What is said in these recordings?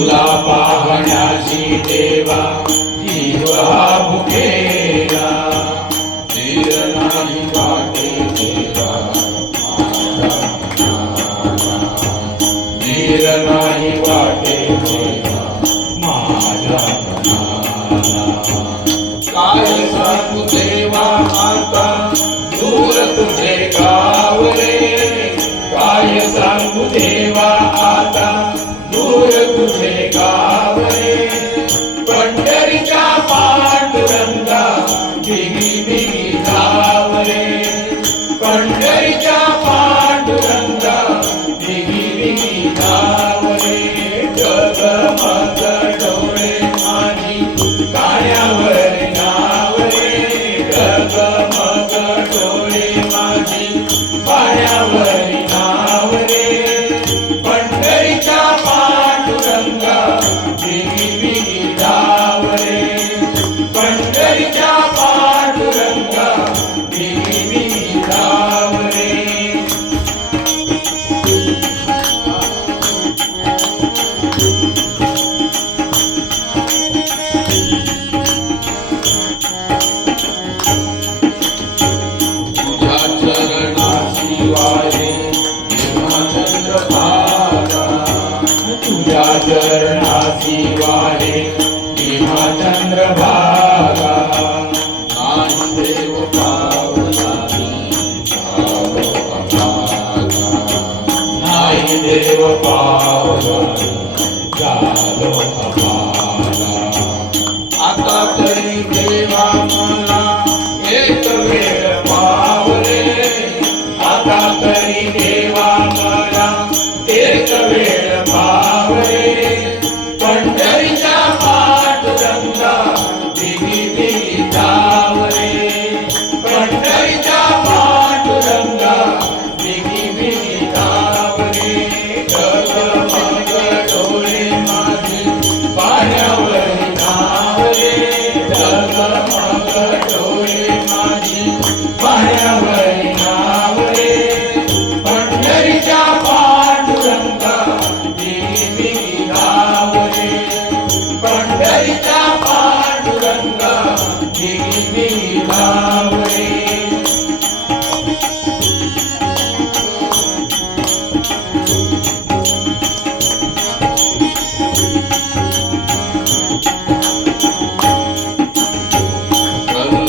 तुला पाहण्याची देवा जीव हा भुकेला, धीर नाही वाटे देवा माझ्या मनाला, धीर नाही वाटे देवा माझ्या मनाला. काय सांगू देवा आता दूर तुझे गाव रे, काय सांगू देवा आता दूर तुझे गाव रे. पंढरीच्या पांडुरंगा बिगी बिगी धाव रे, पंढरीच्या पांडुरंगा बिगी बिगी धाव रे. जगमग डोळे माझी काळ्यावर नाव रे, जगमग डोळे माझी काळ्यावर नाव रे. पंढरीच्या पांडुरंगा बिगी बिगी धाव रे, पंढरीच्या पांडुरंगा बिगी बिगी धाव रे. तुझ्या चरणाशी वाहे चंद्रभागा, तुझ्या चरणाशी वाहे भीमा चंद्रभागा. नाही देव पावला झालो अभागा, नाही देव पावला झालो अभागा. आता तरी देवा मला एक वेळ पाव रे, आता तरी देवा मला एक वेळ पाव रे. पंढरीच्या पांडुरंगा बिगी बिगी धाव रे, पंढरीच्या पांडुरंगा बिगी बिगी धाव रे. जगमग डोळे माझी पाण्यावर नाव रे, जगमग डोळे माझी पाण्यावर नाव रे. पंढरीच्या पांडुरंगा बिगी बिगी धाव रे, पंढरीच्या पांडुरंगा बिगी बिगी धाव रे.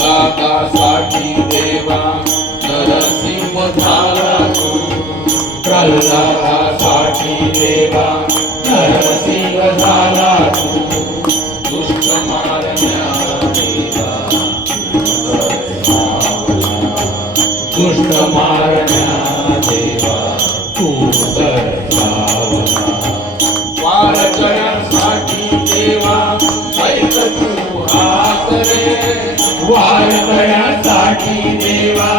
प्रल्हादासाठी देवा नरसिंह झाला तू, प्रल्हादासाठी देवा नरसिंह झाला तू. दुष्ट मारण्या देवा दुष्ट मारण्या देवा तू तर सावला. वार करण्यासाठी देवा ऐक तू हात रे, वार करण्यासाठी देवा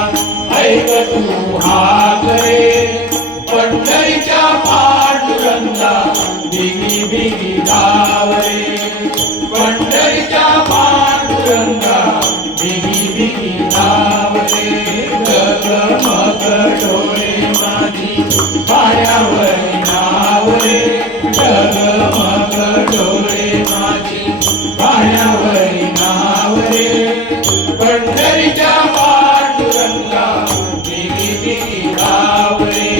ऐक तू हात रे. पंढरीच्या पांडुरंगा बिगी बिगी धाव रे, पंढरीच्या पांडुरंगा बिगी बिगी धाव रे. जगमग डोळे माझी पाण्यावर नाव रे, जगमग डोळे माझी पाण्यावर नाव रे. पंढरीच्या पांडुरंगा बिगी बिगी धाव रे,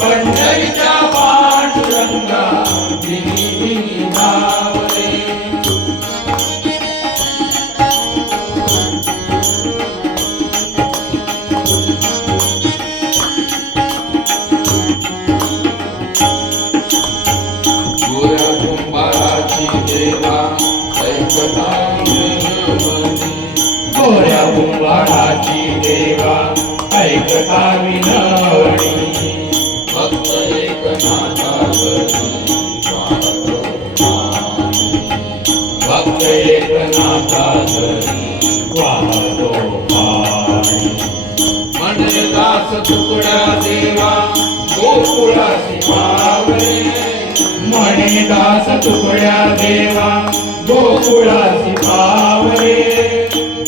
पंढरीच्या पांडुरंगा बिगी बिगी धाव रे. गोऱ्या कुंभाराची देवा ऐकता विनवणी, गोऱ्या कुंभाराची देवा ऐकता विनवणी. भक्त एकनाथा घरी वाहतो पाणी, भक्त एकनाथा घरी वाहतो पाणी. म्हणे दास तुकड्या देवा गोकुळासी पावले, म्हणे दास तुकड्या देवा गोकुळासी पावले.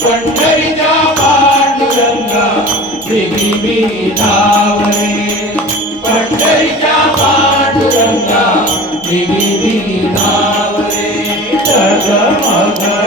पंढरीच्या पांडुरंगा बिगी बिगी धाव रे, पंढरीच्या पांडुरंगा बिगी बिगी मग